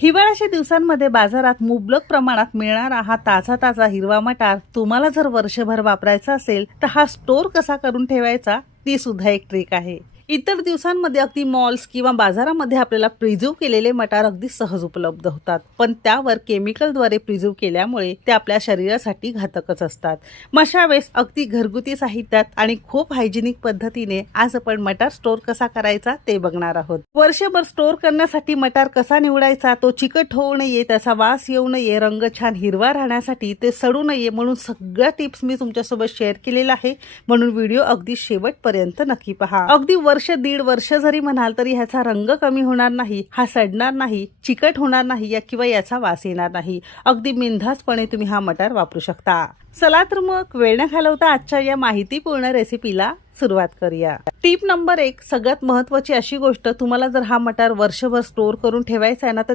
हिवाळ्याच्या दिवसांमध्ये बाजारात मुबलक प्रमाणात मिळणारा हा ताजा ताजा हिरवा मटार तुम्हाला जर वर्षभर वापरायचा असेल तर हा स्टोर कसा करून ठेवायचा ती सुद्धा एक ट्रिक आहे। इतर दिवसांमध्ये अगदी मॉल्स किंवा बाजारामध्ये आपल्याला प्रिझर्व केलेले मटार अगदी सहज उपलब्ध होतात, पण त्यावर केमिकलद्वारे प्रिझर्व केल्यामुळे ते आपल्या शरीरासाठी घातकच असतात। मशावेळेस अगदी घरगुती साहित्यात आणि खूप हायजिनिक पद्धतीने आज आपण मटार स्टोर कसा करायचा ते बघणार आहोत। वर्षभर स्टोर करण्यासाठी मटार कसा निवडायचा, तो चिकट होऊ नये, त्याचा वास येऊ नये, रंग छान हिरवा राहण्यासाठी, ते सडू नये म्हणून सगळ्या टिप्स मी तुमच्यासोबत शेअर केलेला आहे, म्हणून व्हिडिओ अगदी शेवटपर्यंत नक्की पहा। अगदी वर्ष दीड वर्ष जरी म्हणाल तरी ह्याचा रंग कमी होणार नाही, हा सडणार नाही, चिकट होणार नाही किंवा याचा वास येणार नाही। अगदी बिनधास्तपणे तुम्ही हा मटार वापरू शकता। चला तर मग वेळ न घालवता आजच्या या माहितीपूर्ण रेसिपीला सुरुवात करूया। टिप नंबर 1, सगळ्यात महत्त्वाची अशी गोष्ट, तुम्हाला जर हा मटार वर्षभर स्टोर करून ठेवायचा आहे ना तर